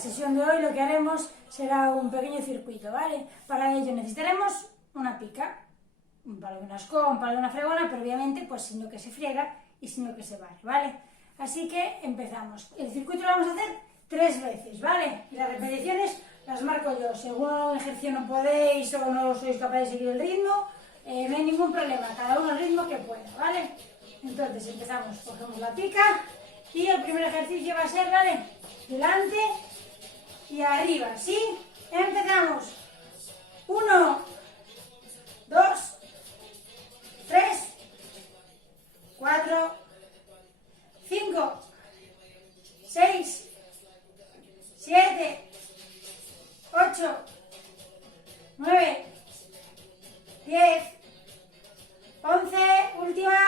sesión de hoy lo que haremos será un pequeño circuito, ¿vale? Para ello necesitaremos una pica, un palo de una escoba, un palo de una fregona, pero obviamente pues sin lo que se friega y sin lo que se barre, ¿vale? Así que empezamos. El circuito lo vamos a hacer 3 veces, ¿vale? Y las repeticiones las marco yo. Si algún ejercicio no podéis o no sois capaces de seguir el ritmo, no hay ningún problema, cada uno el ritmo que pueda, ¿vale? Entonces empezamos, cogemos la pica y el primer ejercicio va a ser, ¿vale? Delante y arriba, ¿sí? Empezamos. 1, 2, 3, 4, 5, 6, 7, 8, 9, 10, 11, última,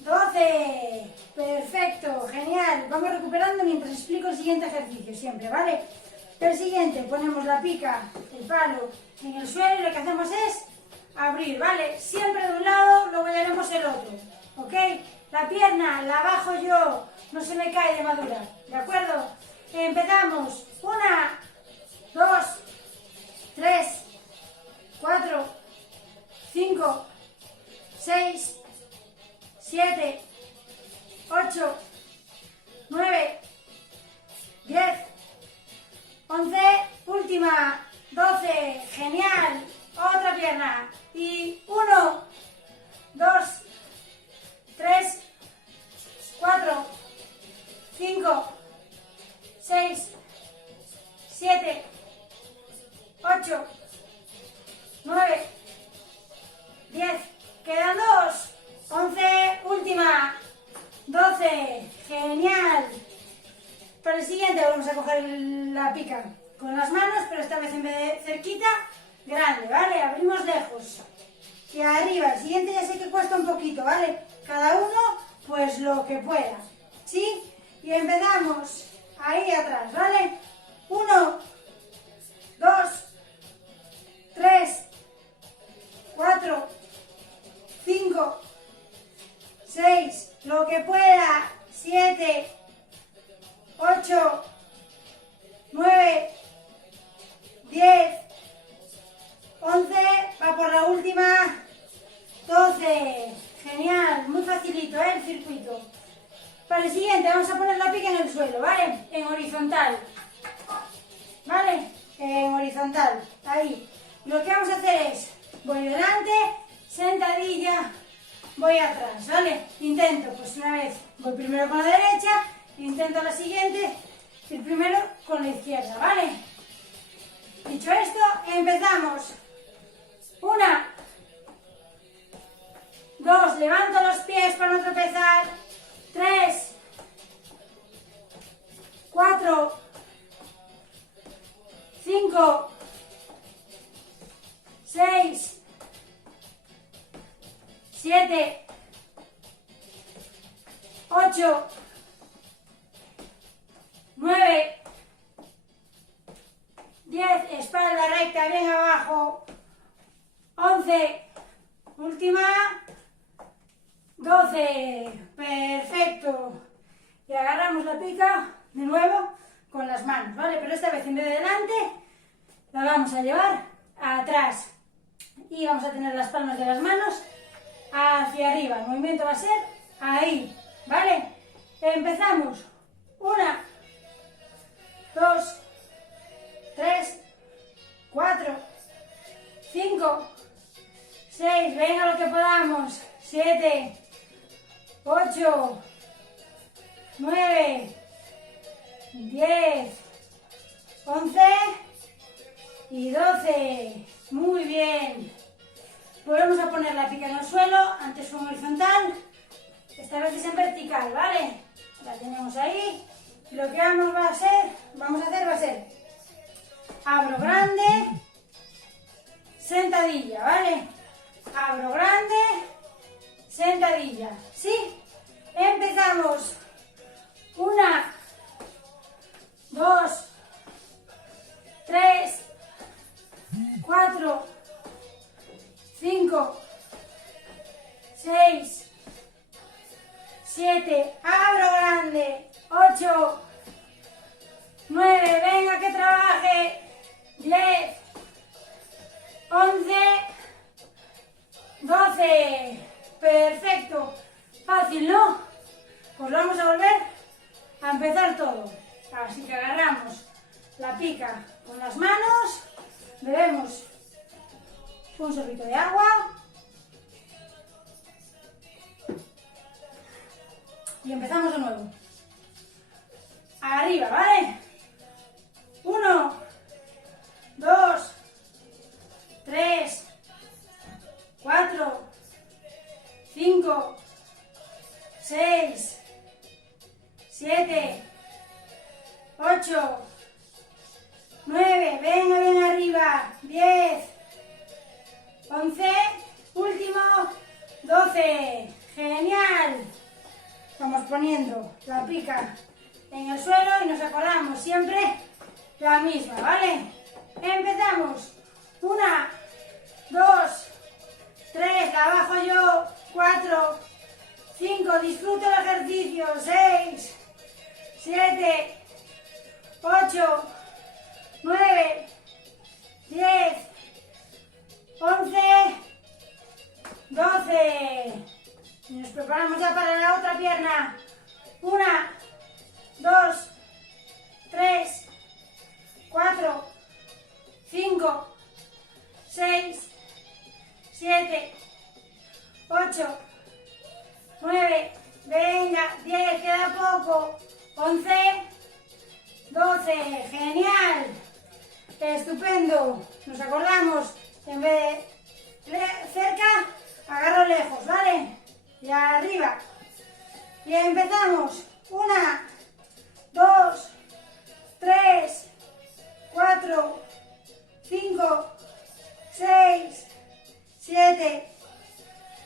12. Perfecto, genial. Vamos recuperando mientras explico el siguiente ejercicio siempre, ¿vale? El siguiente, ponemos la pica, el palo en el suelo y lo que hacemos es abrir, ¿vale? Siempre de un lado, luego ya haremos el otro, ¿ok? La pierna la bajo yo, no se me cae de madura, ¿de acuerdo? Empezamos. 1, 2, 3, 4, 5, 6, 7, 8, 9, 10, 11, última, 12, genial, otra pierna, y 1, 2, 3, 4, 5, 6, 7, 8, 9, 10, quedan 2, 11, última, 12, genial. Para el siguiente vamos a coger la pica con las manos, pero esta vez en vez de cerquita, grande, ¿vale? Abrimos lejos. Y arriba, el siguiente ya sé que cuesta un poquito, ¿vale? Cada uno, pues lo que pueda, ¿sí? Y empezamos ahí atrás, ¿vale? 1, 2, 3, 4, 5, 6, lo que pueda, 7, 8, 9, 10, 11, va por la última, 12, genial, muy facilito, el circuito. Para el siguiente vamos a poner la pica en el suelo, ¿vale? En horizontal, ¿vale? En horizontal, ahí. Lo que vamos a hacer es, voy delante, sentadilla, voy atrás, ¿vale? Intento, pues una vez, voy primero con la derecha, intento la siguiente, ir primero con la izquierda, ¿vale? Dicho esto, empezamos. 1, 2, levanto los pies para no tropezar. 3, 4, 5, 6, 7, 8, 9, 10, espalda recta, bien abajo, 11, última, 12, perfecto. Y agarramos la pica de nuevo con las manos, ¿vale? Pero esta vez en vez de delante, la vamos a llevar atrás. Y vamos a tener las palmas de las manos hacia arriba. El movimiento va a ser ahí, ¿vale? Empezamos. 1, 2, 3, 4, 5, 6, venga lo que podamos, 7, 8, 9, 10, 11 y 12, muy bien. Volvemos a poner la pica en el suelo, antes fue en horizontal, esta vez es en vertical, ¿vale? La tenemos ahí. Y lo que vamos a hacer va a ser abro grande, sentadilla, ¿vale? Abro grande, sentadilla, ¿sí? Empezamos. 1, 2, 3, 4, 5, 6, 7, abro grande, 8, 9, venga que trabaje, 10, 11, 12, perfecto, fácil, ¿no? Pues vamos a volver a empezar todo, así que agarramos la pica con las manos, bebemos un sorbito de agua y empezamos de nuevo. Arriba, ¿vale? 1, 2, 3, 4, 5, 6, 7, 8, 9, venga bien arriba, 10, 11, último, 12, genial. Vamos poniendo la pica en el suelo y nos acordamos siempre la misma, ¿vale? Empezamos, 1, 2, 3, la bajo yo, 4, 5, disfruto el ejercicio, 6, 7, 8, 9, 10, 11, 12. Y nos preparamos ya para la otra pierna. 1, 2, 3, 4, 5, 6, 7, 8, 9, venga, 10, queda poco, 11, 12, genial, estupendo, nos acordamos, en vez de cerca, agarro lejos, ¿vale? Y arriba, y empezamos, 1, 2, 3, 4, 5, 6, 7,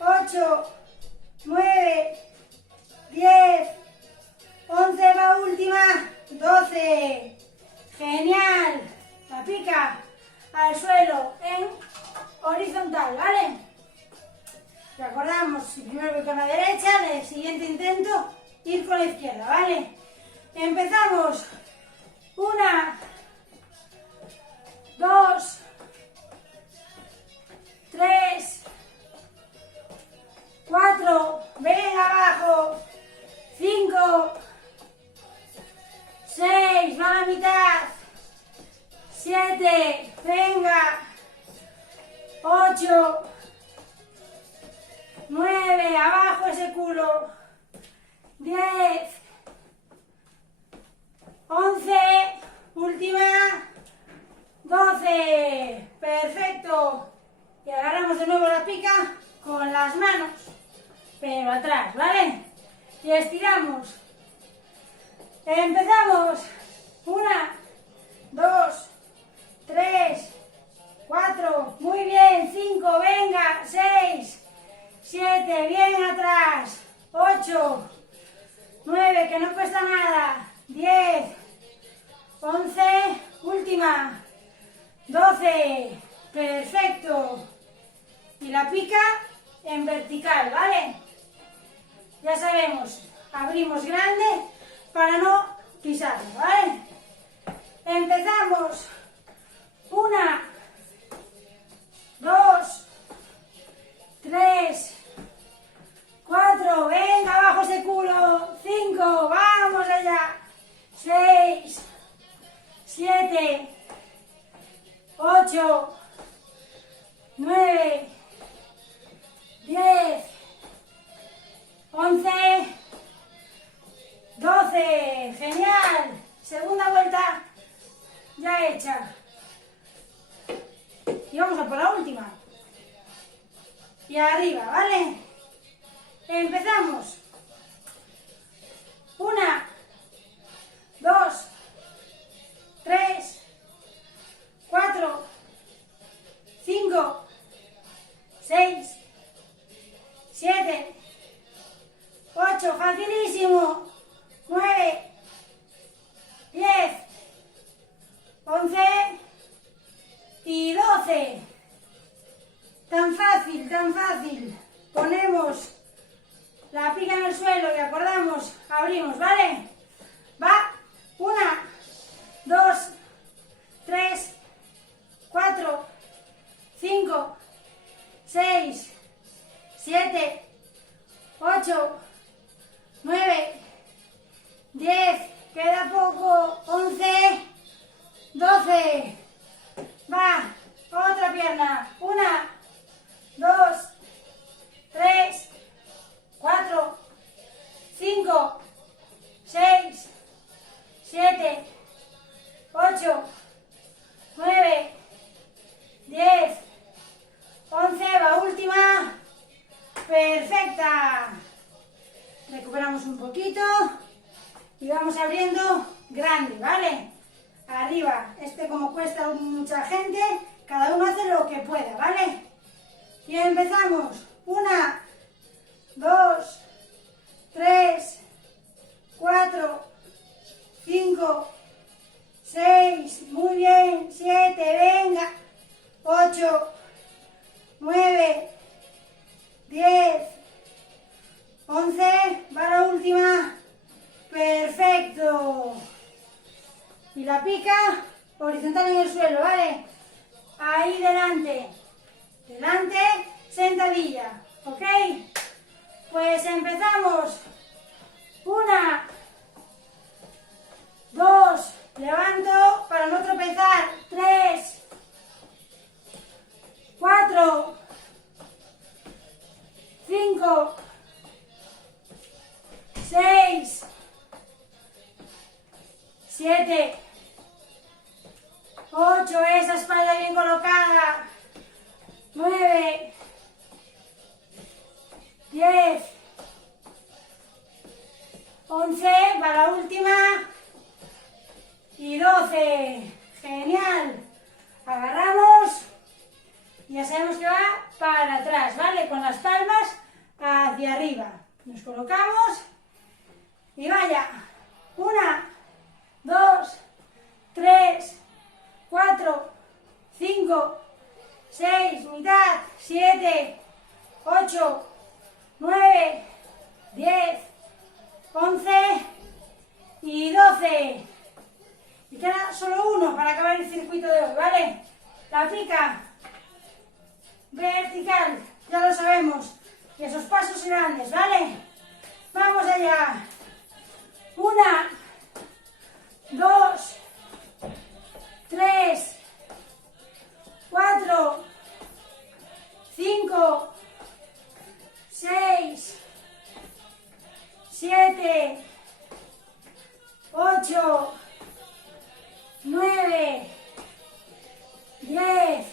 8, 9, 10, 11, la última, 12, genial, la pica al suelo en horizontal, ¿vale? Recordamos, primero voy con la derecha, del siguiente intento, ir con la izquierda, ¿vale? Empezamos, 1, 2, 3, 4, venga abajo, 5, 6, va a la mitad, 7, venga, 8, 9, abajo ese culo, 10, 11, última, 12, perfecto, y agarramos de nuevo la pica con las manos, pero atrás, ¿vale? Y estiramos, empezamos, 1, 2, 3, 4, muy bien, 5, venga, 6, 7, bien atrás, 8, 9, que no cuesta nada, 10, 11, última, 12, perfecto, y la pica en vertical, ¿vale? Ya sabemos, abrimos grande para no pisarlo, ¿vale? Empezamos, 1, 2, 3, 4, venga, abajo ese culo, 5, vamos allá, 6, 7, 8, 9, 10, 11, 12, genial, segunda vuelta ya hecha, y vamos a por la última, y arriba, ¿vale? Empezamos, 1, 2, 3, 4, 5, 6, 7, 8, facilísimo, 9, 10, 11 y 12. Tan fácil, tan fácil. Ponemos la pica en el suelo y acordamos, abrimos, ¿vale? Va, 1, 2, 3, 4, 5, 6, 7, 8, 9, 10, queda poco, 11, 12, va, otra pierna, 1, 2, 3, 4, 5, 6, 7, 8, 9, 10, 11, va última, perfecta. Recuperamos un poquito y vamos abriendo grande, ¿vale? Arriba, como cuesta mucha gente, cada uno hace lo que pueda, ¿vale? Y empezamos, 1, 2, 3, 4, 5, 6, muy bien, 7, venga, 8, 9, 10, 11, va la última, perfecto. Y la pica horizontal en el suelo, ¿vale? Ahí delante, sentadilla, ¿ok? Pues empezamos, 1, 2, levanto para no tropezar, 3, 4, 5, 6, 7, 8, esa espalda bien colocada, 9, 10, 11, va la última, y 12, genial, agarramos, y ya sabemos que va para atrás, ¿vale? Con las palmas hacia arriba, nos colocamos, y vaya, 1, 2, 3, 4, 5, 6, mitad, 7, 8, 9, 10, 11 y 12. Y queda solo uno para acabar el circuito de hoy, ¿vale? La pica vertical, ya lo sabemos. Y esos pasos grandes, ¿vale? Vamos allá. 1, 2, 3, 4, 5, 6, 7, 8, 9, 10,